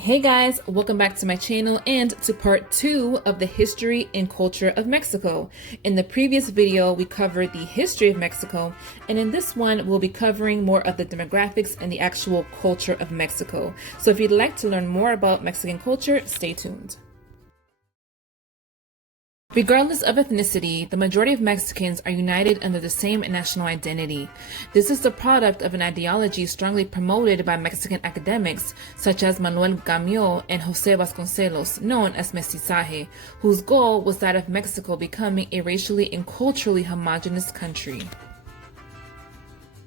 Hey guys, welcome back to my channel and to part 2 of the history and culture of Mexico. In the previous video, we covered the history of Mexico, and in this one, we'll be covering more of the demographics and the actual culture of Mexico. So if you'd like to learn more about Mexican culture, stay tuned. Regardless of ethnicity, the majority of Mexicans are united under the same national identity. This is the product of an ideology strongly promoted by Mexican academics such as Manuel Gamio and José Vasconcelos, known as mestizaje, whose goal was that of Mexico becoming a racially and culturally homogeneous country.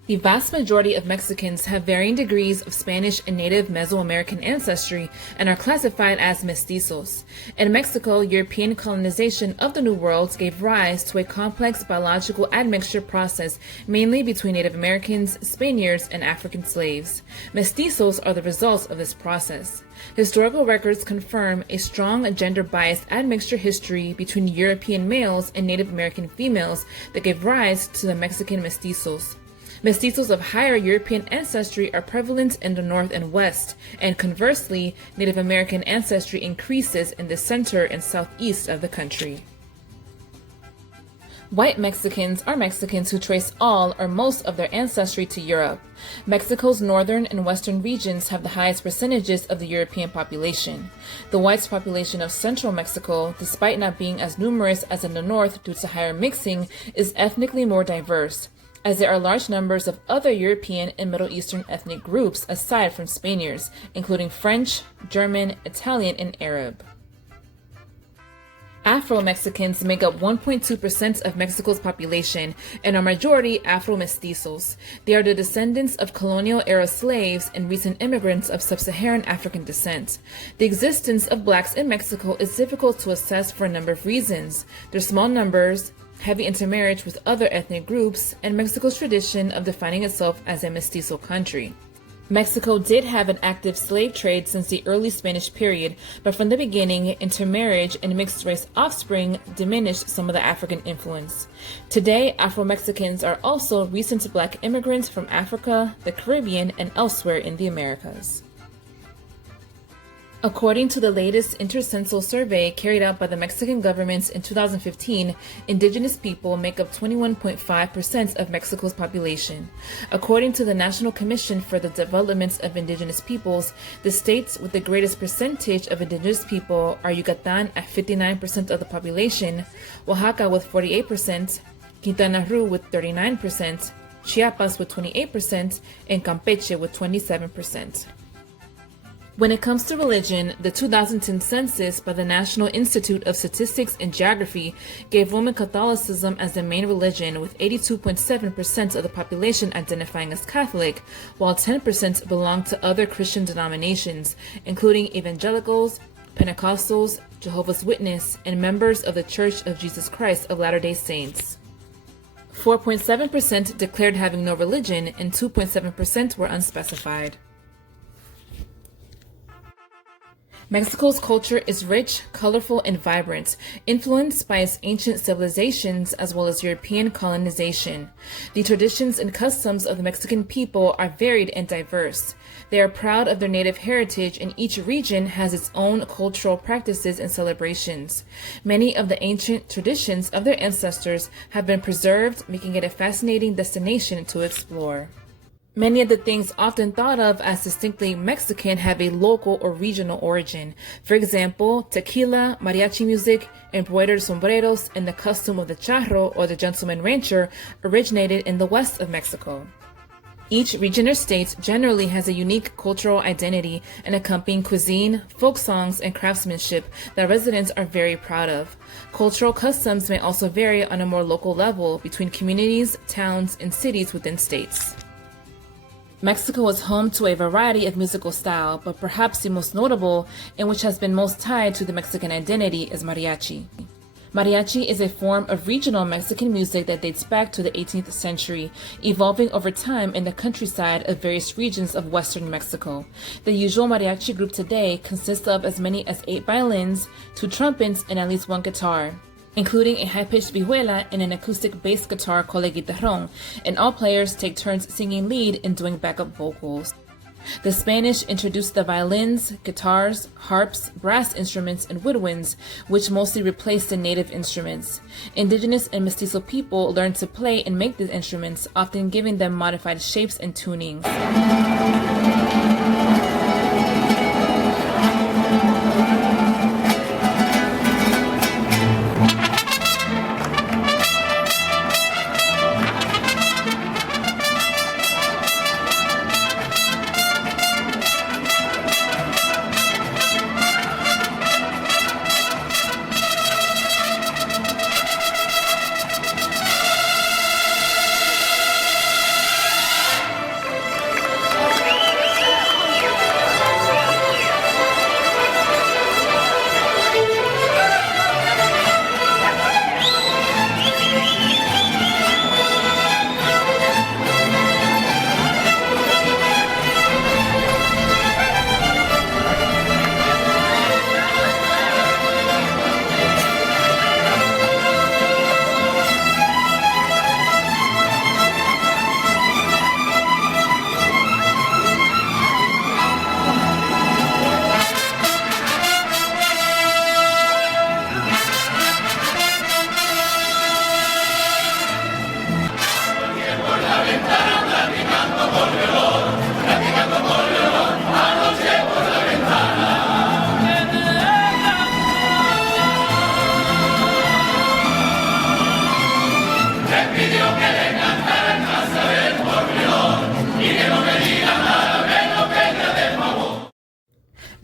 The vast majority of Mexicans have varying degrees of Spanish and native Mesoamerican ancestry and are classified as mestizos. In Mexico, European colonization of the New World gave rise to a complex biological admixture process mainly between Native Americans, Spaniards, and African slaves. Mestizos are the results of this process. Historical records confirm a strong gender-biased admixture history between European males and Native American females that gave rise to the Mexican mestizos. Mestizos of higher European ancestry are prevalent in the north and west, and conversely, Native American ancestry increases in the center and southeast of the country. White Mexicans are Mexicans who trace all or most of their ancestry to Europe. Mexico's northern and western regions have the highest percentages of the European population. The whites' population of central Mexico, despite not being as numerous as in the north due to higher mixing, is ethnically more diverse, as there are large numbers of other European and Middle Eastern ethnic groups aside from Spaniards, including French, German, Italian, and Arab. Afro-Mexicans make up 1.2% of Mexico's population and are majority Afro-Mestizos. They are the descendants of colonial-era slaves and recent immigrants of sub-Saharan African descent. The existence of blacks in Mexico is difficult to assess for a number of reasons. Their small numbers, heavy intermarriage with other ethnic groups, and Mexico's tradition of defining itself as a mestizo country. Mexico did have an active slave trade since the early Spanish period, but from the beginning, intermarriage and mixed-race offspring diminished some of the African influence. Today, Afro-Mexicans are also recent black immigrants from Africa, the Caribbean, and elsewhere in the Americas. According to the latest intercensal survey carried out by the Mexican government in 2015, indigenous people make up 21.5% of Mexico's population. According to the National Commission for the Development of Indigenous Peoples, the states with the greatest percentage of indigenous people are Yucatán at 59% of the population, Oaxaca with 48%, Quintana Roo with 39%, Chiapas with 28%, and Campeche with 27%. When it comes to religion, the 2010 census by the National Institute of Statistics and Geography gave Roman Catholicism as the main religion, with 82.7% of the population identifying as Catholic, while 10% belonged to other Christian denominations, including evangelicals, Pentecostals, Jehovah's Witnesses, and members of the Church of Jesus Christ of Latter-day Saints. 4.7% declared having no religion, and 2.7% were unspecified. Mexico's culture is rich, colorful, and vibrant, influenced by its ancient civilizations as well as European colonization. The traditions and customs of the Mexican people are varied and diverse. They are proud of their native heritage, and each region has its own cultural practices and celebrations. Many of the ancient traditions of their ancestors have been preserved, making it a fascinating destination to explore. Many of the things often thought of as distinctly Mexican have a local or regional origin. For example, tequila, mariachi music, embroidered sombreros, and the custom of the charro or the gentleman rancher originated in the west of Mexico. Each region or state generally has a unique cultural identity and accompanying cuisine, folk songs, and craftsmanship that residents are very proud of. Cultural customs may also vary on a more local level between communities, towns, and cities within states. Mexico is home to a variety of musical style, but perhaps the most notable, and which has been most tied to the Mexican identity, is mariachi. Mariachi is a form of regional Mexican music that dates back to the 18th century, evolving over time in the countryside of various regions of western Mexico. The usual mariachi group today consists of as many as 8 violins, 2 trumpets, and at least 1 guitar, including a high-pitched vihuela and an acoustic bass guitar called a guitarrón, and all players take turns singing lead and doing backup vocals. The Spanish introduced the violins, guitars, harps, brass instruments, and woodwinds, which mostly replaced the native instruments. Indigenous and mestizo people learned to play and make these instruments, often giving them modified shapes and tunings.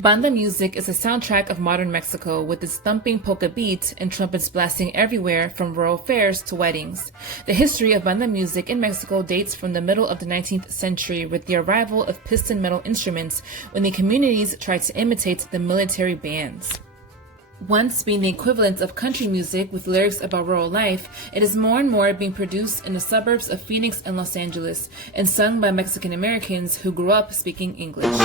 Banda music is the soundtrack of modern Mexico, with its thumping polka beat and trumpets blasting everywhere from rural fairs to weddings. The history of banda music in Mexico dates from the middle of the 19th century with the arrival of piston metal instruments when the communities tried to imitate the military bands. Once being the equivalent of country music with lyrics about rural life, it is more and more being produced in the suburbs of Phoenix and Los Angeles and sung by Mexican Americans who grew up speaking English.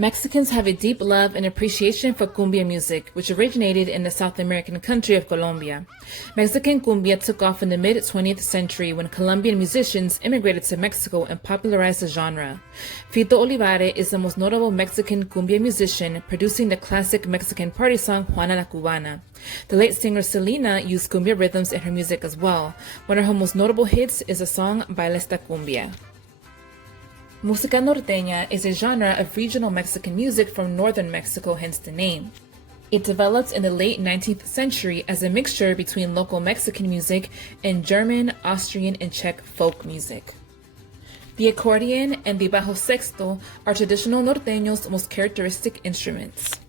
Mexicans have a deep love and appreciation for cumbia music, which originated in the South American country of Colombia. Mexican cumbia took off in the mid-20th century when Colombian musicians immigrated to Mexico and popularized the genre. Fito Olivares is the most notable Mexican cumbia musician, producing the classic Mexican party song Juana la Cubana. The late singer Selena used cumbia rhythms in her music as well. One of her most notable hits is the song Baila esta cumbia. Música norteña is a genre of regional Mexican music from northern Mexico, hence the name. It developed in the late 19th century as a mixture between local Mexican music and German, Austrian, and Czech folk music. The accordion and the bajo sexto are traditional norteños' most characteristic instruments.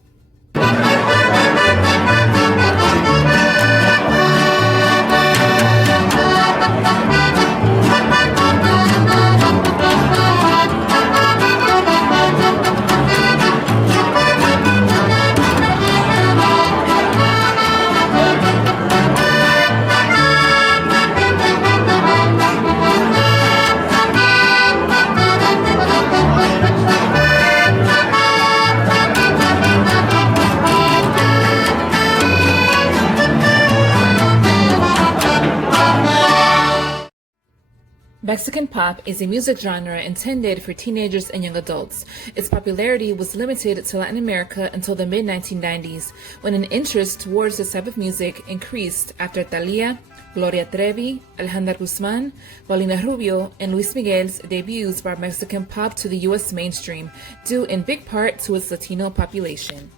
Mexican pop is a music genre intended for teenagers and young adults. Its popularity was limited to Latin America until the mid-1990s, when an interest towards this type of music increased after Thalía, Gloria Trevi, Alejandra Guzmán, Paulina Rubio, and Luis Miguel's debuts brought Mexican pop to the U.S. mainstream, due in big part to its Latino population.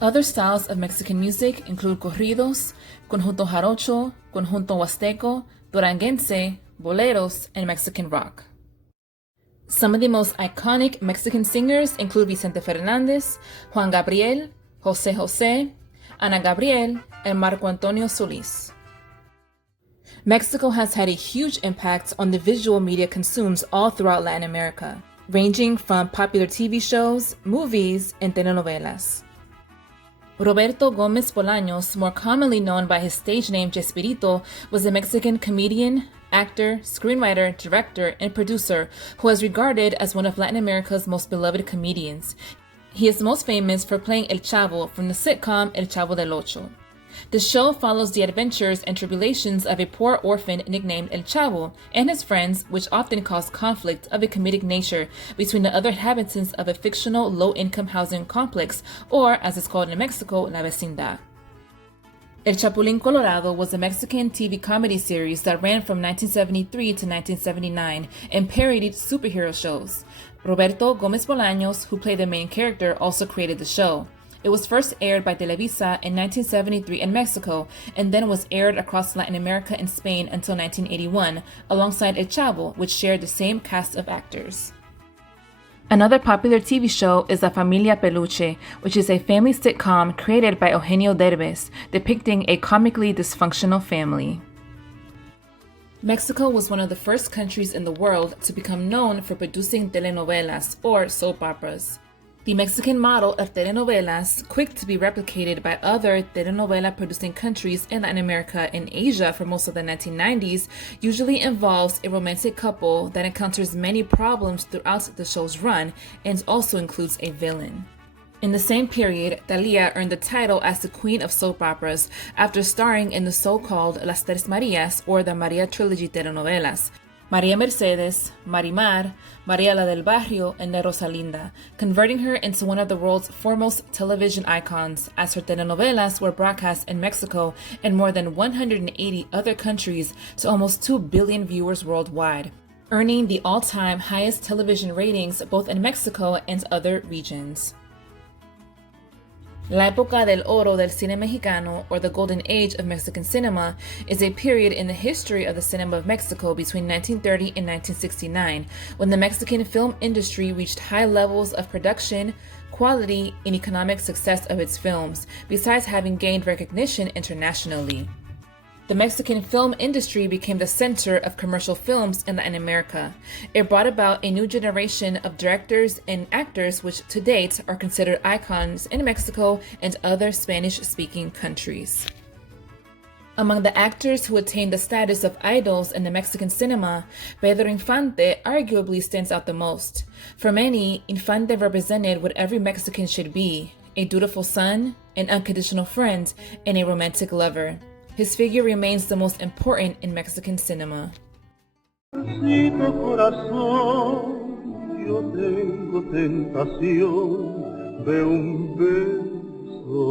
Other styles of Mexican music include corridos, conjunto jarocho, conjunto huasteco, duranguense, boleros, and Mexican rock. Some of the most iconic Mexican singers include Vicente Fernández, Juan Gabriel, José José, Ana Gabriel, and Marco Antonio Solís. Mexico has had a huge impact on the visual media consumed all throughout Latin America, ranging from popular TV shows, movies, and telenovelas. Roberto Gómez Bolaños, more commonly known by his stage name Chespirito, was a Mexican comedian, actor, screenwriter, director, and producer who is regarded as one of Latin America's most beloved comedians. He is most famous for playing El Chavo from the sitcom El Chavo del Ocho. The show follows the adventures and tribulations of a poor orphan nicknamed El Chavo and his friends, which often cause conflict of a comedic nature between the other inhabitants of a fictional low-income housing complex, or, as it's called in Mexico, La Vecindad. El Chapulín Colorado was a Mexican TV comedy series that ran from 1973 to 1979 and parodied superhero shows. Roberto Gómez Bolaños, who played the main character, also created the show. It was first aired by Televisa in 1973 in Mexico and then was aired across Latin America and Spain until 1981, alongside El Chavo, which shared the same cast of actors. Another popular TV show is La Familia Peluche, which is a family sitcom created by Eugenio Derbez, depicting a comically dysfunctional family. Mexico was one of the first countries in the world to become known for producing telenovelas, or soap operas. The Mexican model of telenovelas, quick to be replicated by other telenovela-producing countries in Latin America and Asia for most of the 1990s, usually involves a romantic couple that encounters many problems throughout the show's run and also includes a villain. In the same period, Thalía earned the title as the Queen of Soap Operas after starring in the so-called Las Tres Marías, or the Maria Trilogy telenovelas, María Mercedes, Marimar, María la del Barrio, and La Rosalinda, converting her into one of the world's foremost television icons, as her telenovelas were broadcast in Mexico and more than 180 other countries to almost 2 billion viewers worldwide, earning the all-time highest television ratings both in Mexico and other regions. La época del oro del cine mexicano, or the golden age of Mexican cinema, is a period in the history of the cinema of Mexico between 1930 and 1969, when the Mexican film industry reached high levels of production, quality, and economic success of its films, besides having gained recognition internationally. The Mexican film industry became the center of commercial films in Latin America. It brought about a new generation of directors and actors which to date are considered icons in Mexico and other Spanish-speaking countries. Among the actors who attained the status of idols in the Mexican cinema, Pedro Infante arguably stands out the most. For many, Infante represented what every Mexican should be: a dutiful son, an unconditional friend, and a romantic lover. His figure remains the most important in Mexican cinema. Corazón, yo tengo tentación de un beso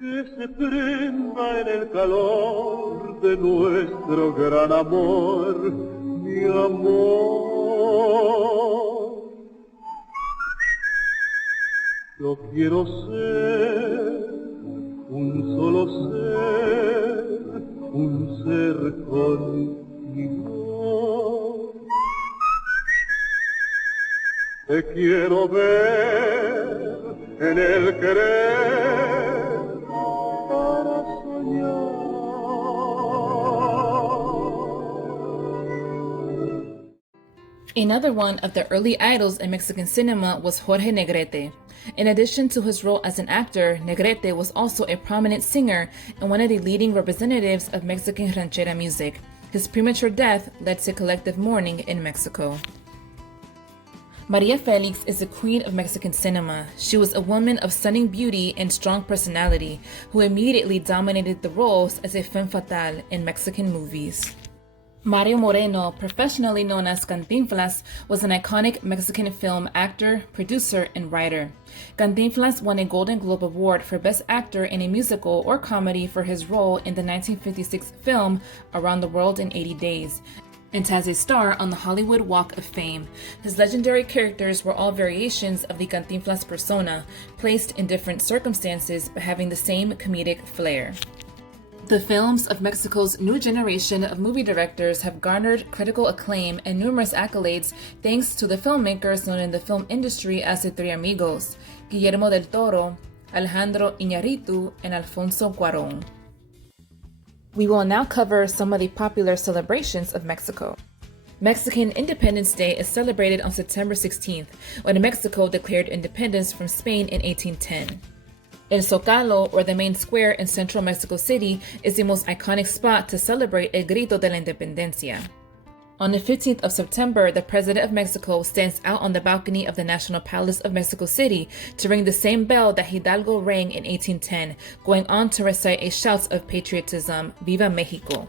que se prenda en el calor de nuestro gran amor, mi amor. Yo quiero ser un solo ser, un ser conmigo. Te quiero ver en el querer para soñar. Another one of the early idols in Mexican cinema was Jorge Negrete. In addition to his role as an actor, Negrete was also a prominent singer and one of the leading representatives of Mexican ranchera music. His premature death led to collective mourning in Mexico. Maria Felix is the queen of Mexican cinema. She was a woman of stunning beauty and strong personality who immediately dominated the roles as a femme fatale in Mexican movies. Mario Moreno, professionally known as Cantinflas, was an iconic Mexican film actor, producer, and writer. Cantinflas won a Golden Globe Award for Best Actor in a Musical or Comedy for his role in the 1956 film Around the World in 80 Days, and as a star on the Hollywood Walk of Fame. His legendary characters were all variations of the Cantinflas persona, placed in different circumstances but having the same comedic flair. The films of Mexico's new generation of movie directors have garnered critical acclaim and numerous accolades thanks to the filmmakers known in the film industry as the Three Amigos, Guillermo del Toro, Alejandro Iñárritu, and Alfonso Cuarón. We will now cover some of the popular celebrations of Mexico. Mexican Independence Day is celebrated on September 16th, when Mexico declared independence from Spain in 1810. El Zócalo, or the main square in central Mexico City, is the most iconic spot to celebrate El Grito de la Independencia. On the 15th of September, the President of Mexico stands out on the balcony of the National Palace of Mexico City to ring the same bell that Hidalgo rang in 1810, going on to recite a shout of patriotism, Viva Mexico.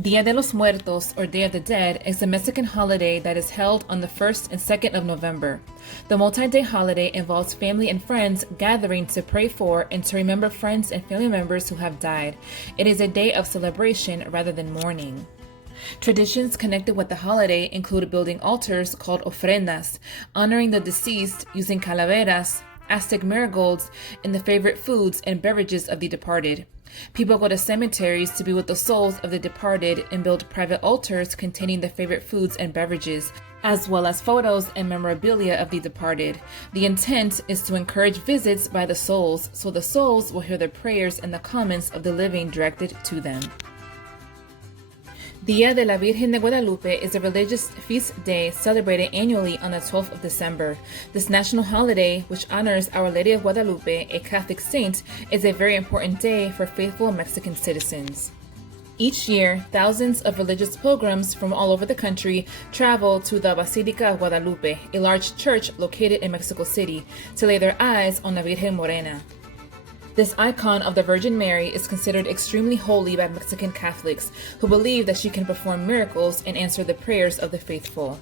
Dia de los Muertos, or Day of the Dead, is a Mexican holiday that is held on the 1st and 2nd of November. The multi-day holiday involves family and friends gathering to pray for and to remember friends and family members who have died. It is a day of celebration rather than mourning. Traditions connected with the holiday include building altars called ofrendas, honoring the deceased using calaveras, Aztec marigolds, and the favorite foods and beverages of the departed. People go to cemeteries to be with the souls of the departed and build private altars containing the favorite foods and beverages, as well as photos and memorabilia of the departed. The intent is to encourage visits by the souls, so the souls will hear the prayers and the comments of the living directed to them. Dia de la Virgen de Guadalupe is a religious feast day celebrated annually on the 12th of December. This national holiday, which honors Our Lady of Guadalupe, a Catholic saint, is a very important day for faithful Mexican citizens. Each year, thousands of religious pilgrims from all over the country travel to the Basilica of Guadalupe, a large church located in Mexico City, to lay their eyes on the Virgen Morena. This icon of the Virgin Mary is considered extremely holy by Mexican Catholics, who believe that she can perform miracles and answer the prayers of the faithful.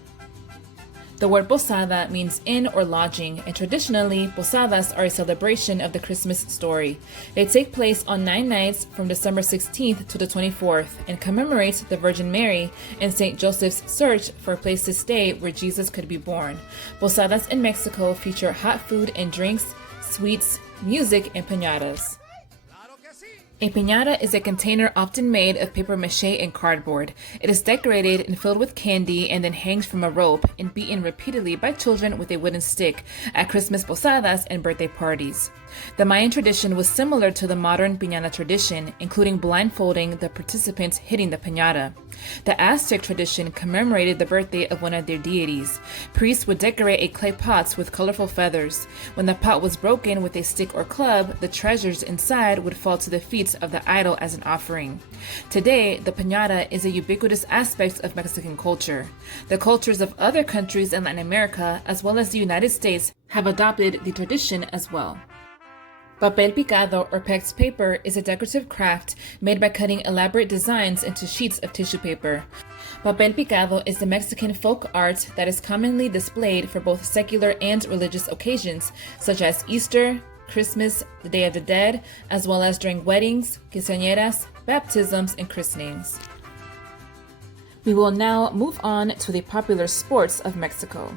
The word posada means inn or lodging, and traditionally, posadas are a celebration of the Christmas story. They take place on 9 nights from December 16th to the 24th and commemorate the Virgin Mary and St. Joseph's search for a place to stay where Jesus could be born. Posadas in Mexico feature hot food and drinks, sweets, music, and piñatas. A piñata is a container often made of paper mache and cardboard. It is decorated and filled with candy and then hangs from a rope and beaten repeatedly by children with a wooden stick at Christmas posadas and birthday parties. The Mayan tradition was similar to the modern piñata tradition, including blindfolding the participants hitting the piñata. The Aztec tradition commemorated the birthday of one of their deities. Priests would decorate a clay pot with colorful feathers. When the pot was broken with a stick or club, the treasures inside would fall to the feet of the idol as an offering. Today, the piñata is a ubiquitous aspect of Mexican culture. The cultures of other countries in Latin America, as well as the United States, have adopted the tradition as well. Papel picado, or pegged paper, is a decorative craft made by cutting elaborate designs into sheets of tissue paper. Papel picado is the Mexican folk art that is commonly displayed for both secular and religious occasions, such as Easter, Christmas, the Day of the Dead, as well as during weddings, quinceañeras, baptisms, and christenings. We will now move on to the popular sports of Mexico.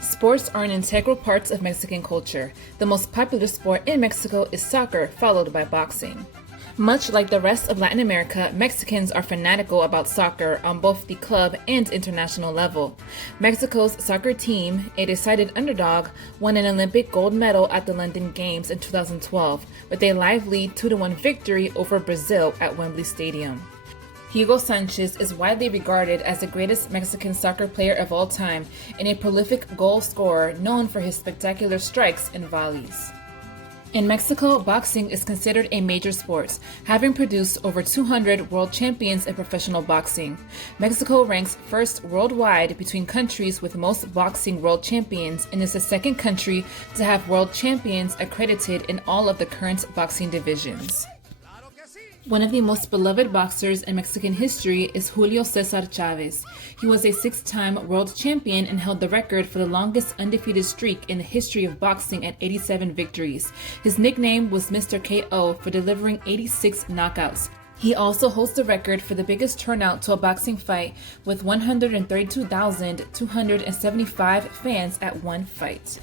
Sports are an integral part of Mexican culture. The most popular sport in Mexico is soccer, followed by boxing. Much like the rest of Latin America, Mexicans are fanatical about soccer on both the club and international level. Mexico's soccer team, a decided underdog, won an Olympic gold medal at the London Games in 2012 with a lively 2-1 victory over Brazil at Wembley Stadium. Hugo Sanchez is widely regarded as the greatest Mexican soccer player of all time and a prolific goal scorer known for his spectacular strikes and volleys. In Mexico, boxing is considered a major sport, having produced over 200 world champions in professional boxing. Mexico ranks first worldwide between countries with most boxing world champions and is the second country to have world champions accredited in all of the current boxing divisions. One of the most beloved boxers in Mexican history is Julio Cesar Chavez. He was a 6-time world champion and held the record for the longest undefeated streak in the history of boxing at 87 victories. His nickname was Mr. KO for delivering 86 knockouts. He also holds the record for the biggest turnout to a boxing fight with 132,275 fans at one fight.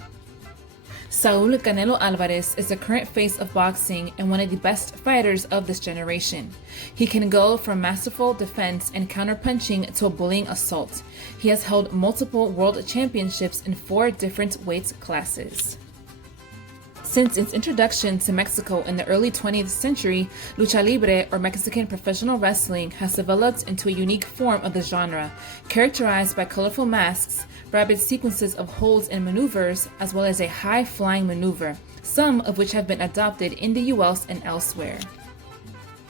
Saúl Canelo Alvarez is the current face of boxing and one of the best fighters of this generation. He can go from masterful defense and counterpunching to a bullying assault. He has held multiple world championships in 4 different weight classes. Since its introduction to Mexico in the early 20th century, lucha libre, or Mexican professional wrestling, has developed into a unique form of the genre, characterized by colorful masks, rapid sequences of holds and maneuvers, as well as a high-flying maneuver, some of which have been adopted in the US and elsewhere.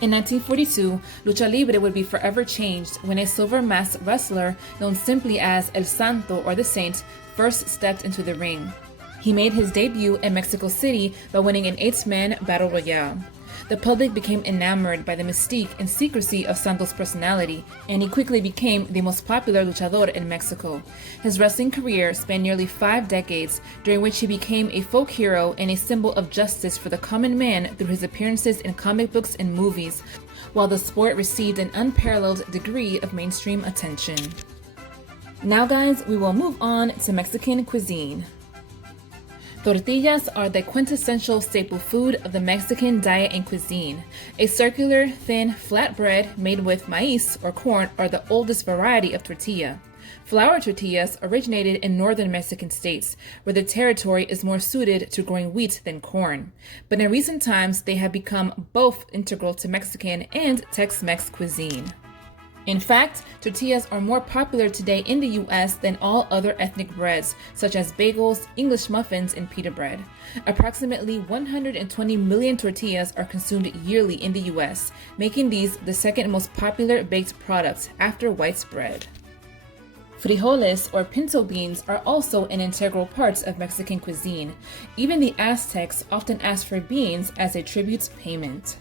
In 1942, lucha libre would be forever changed when a silver-masked wrestler known simply as El Santo or the Saint first stepped into the ring. He made his debut in Mexico City by winning an 8-man battle royale. The public became enamored by the mystique and secrecy of Santos' personality, and he quickly became the most popular luchador in Mexico. His wrestling career spanned nearly 5 decades, during which he became a folk hero and a symbol of justice for the common man through his appearances in comic books and movies, while the sport received an unparalleled degree of mainstream attention. Now guys, we will move on to Mexican cuisine. Tortillas are the quintessential staple food of the Mexican diet and cuisine. A circular, thin, flat bread made with maíz or corn are the oldest variety of tortilla. Flour tortillas originated in northern Mexican states, where the territory is more suited to growing wheat than corn. But in recent times, they have become both integral to Mexican and Tex-Mex cuisine. In fact, tortillas are more popular today in the US than all other ethnic breads, such as bagels, English muffins, and pita bread. Approximately 120 million tortillas are consumed yearly in the US, making these the second most popular baked product after white bread. Frijoles, or pinto beans, are also an integral part of Mexican cuisine. Even the Aztecs often asked for beans as a tribute payment.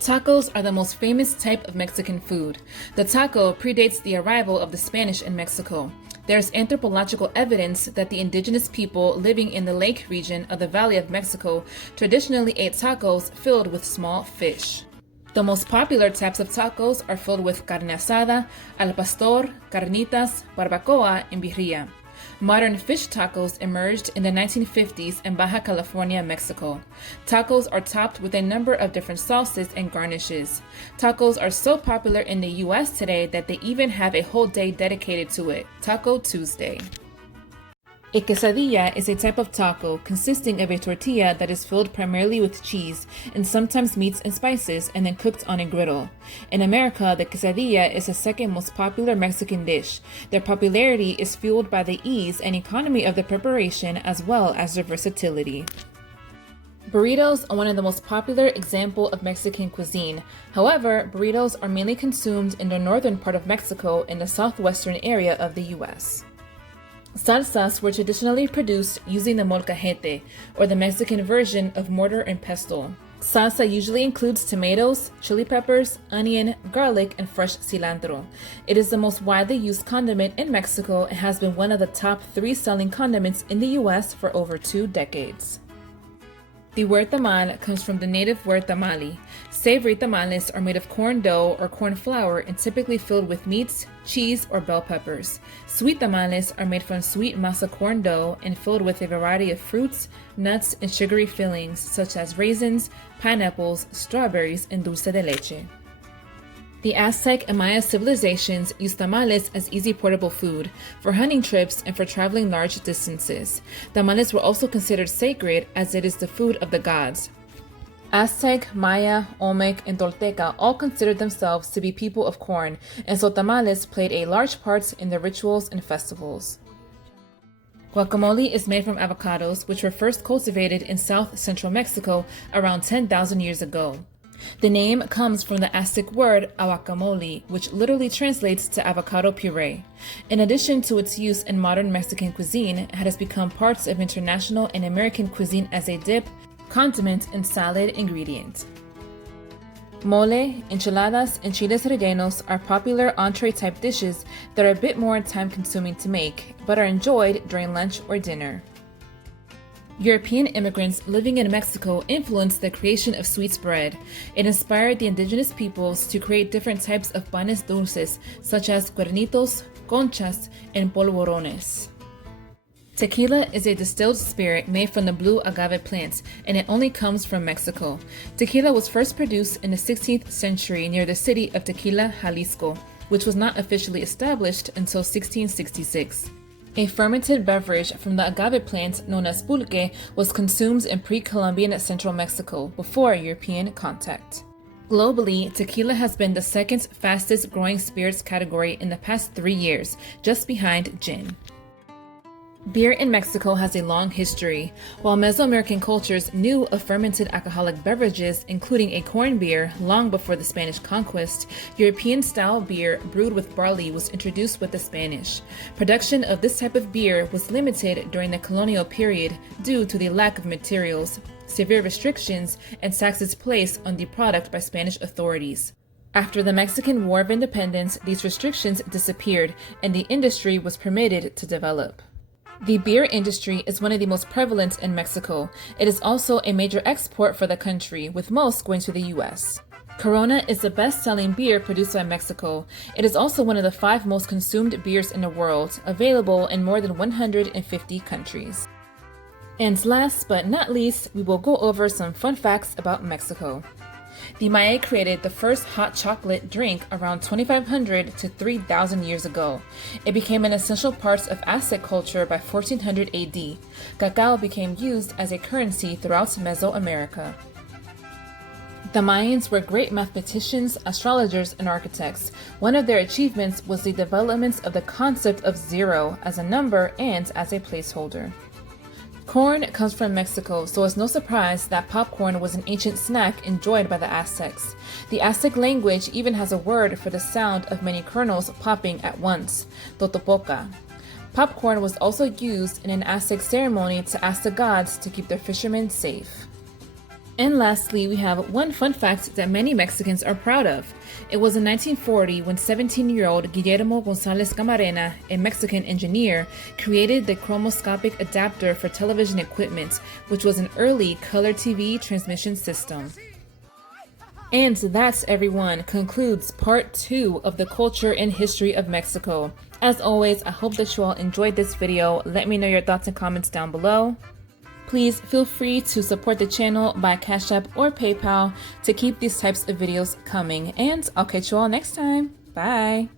Tacos are the most famous type of Mexican food. The taco predates the arrival of the Spanish in Mexico. There's anthropological evidence that the indigenous people living in the lake region of the Valley of Mexico traditionally ate tacos filled with small fish. The most popular types of tacos are filled with carne asada, al pastor, carnitas, barbacoa, and birria. Modern fish tacos emerged in the 1950s in Baja California, Mexico. Tacos are topped with a number of different sauces and garnishes. Tacos are so popular in the US today that they even have a whole day dedicated to it, Taco Tuesday. A quesadilla is a type of taco consisting of a tortilla that is filled primarily with cheese and sometimes meats and spices and then cooked on a griddle. In America, the quesadilla is the second most popular Mexican dish. Their popularity is fueled by the ease and economy of the preparation as well as their versatility. Burritos are one of the most popular examples of Mexican cuisine. However, burritos are mainly consumed in the northern part of Mexico in the southwestern area of the US. Salsas were traditionally produced using the molcajete, or the Mexican version of mortar and pestle. Salsa usually includes tomatoes, chili peppers, onion, garlic, and fresh cilantro. It is the most widely used condiment in Mexico and has been one of the top 3 selling condiments in the US for over 2 decades. The word tamal comes from the native word tamale. Savory tamales are made of corn dough or corn flour and typically filled with meats, cheese, or bell peppers. Sweet tamales are made from sweet masa corn dough and filled with a variety of fruits, nuts, and sugary fillings such as raisins, pineapples, strawberries, and dulce de leche. The Aztec and Maya civilizations used tamales as easy portable food for hunting trips and for traveling large distances. Tamales were also considered sacred as it is the food of the gods. Aztec, Maya, Olmec, and Tolteca all considered themselves to be people of corn, and so tamales played a large part in their rituals and festivals. Guacamole is made from avocados, which were first cultivated in south-central Mexico around 10,000 years ago. The name comes from the Aztec word aguacamole, which literally translates to avocado puree. In addition to its use in modern Mexican cuisine, it has become parts of international and American cuisine as a dip, condiment, and salad ingredient. Mole, enchiladas, and chiles rellenos are popular entree-type dishes that are a bit more time-consuming to make, but are enjoyed during lunch or dinner. European immigrants living in Mexico influenced the creation of sweets bread. It inspired the indigenous peoples to create different types of panes dulces, such as cuernitos, conchas, and polvorones. Tequila is a distilled spirit made from the blue agave plant, and it only comes from Mexico. Tequila was first produced in the 16th century near the city of Tequila, Jalisco, which was not officially established until 1666. A fermented beverage from the agave plant known as pulque was consumed in pre-Columbian central Mexico before European contact. Globally, tequila has been the second fastest growing spirits category in the past 3 years, just behind gin. Beer in Mexico has a long history. While Mesoamerican cultures knew of fermented alcoholic beverages, including a corn beer, long before the Spanish conquest, European-style beer brewed with barley was introduced with the Spanish. Production of this type of beer was limited during the colonial period due to the lack of materials, severe restrictions, and taxes placed on the product by Spanish authorities. After the Mexican War of Independence, these restrictions disappeared, and the industry was permitted to develop. The beer industry is one of the most prevalent in Mexico. It is also a major export for the country, with most going to the US. Corona is the best-selling beer produced by Mexico. It is also one of the 5 most consumed beers in the world, available in more than 150 countries. And last but not least, we will go over some fun facts about Mexico. The Maya created the first hot chocolate drink around 2500 to 3000 years ago. It became an essential part of Aztec culture by 1400 AD. Cacao became used as a currency throughout Mesoamerica. The Mayans were great mathematicians, astrologers, and architects. One of their achievements was the development of the concept of zero as a number and as a placeholder. Corn comes from Mexico, so it's no surprise that popcorn was an ancient snack enjoyed by the Aztecs. The Aztec language even has a word for the sound of many kernels popping at once, totopoca. Popcorn was also used in an Aztec ceremony to ask the gods to keep their fishermen safe. And lastly, we have one fun fact that many Mexicans are proud of. It was in 1940 when 17-year-old Guillermo González Camarena, a Mexican engineer, created the chromoscopic adapter for television equipment, which was an early color TV transmission system. And that, everyone, concludes part 2 of the culture and history of Mexico. As always, I hope that you all enjoyed this video. Let me know your thoughts and comments down below. Please feel free to support the channel by Cash App or PayPal to keep these types of videos coming. And I'll catch you all next time. Bye!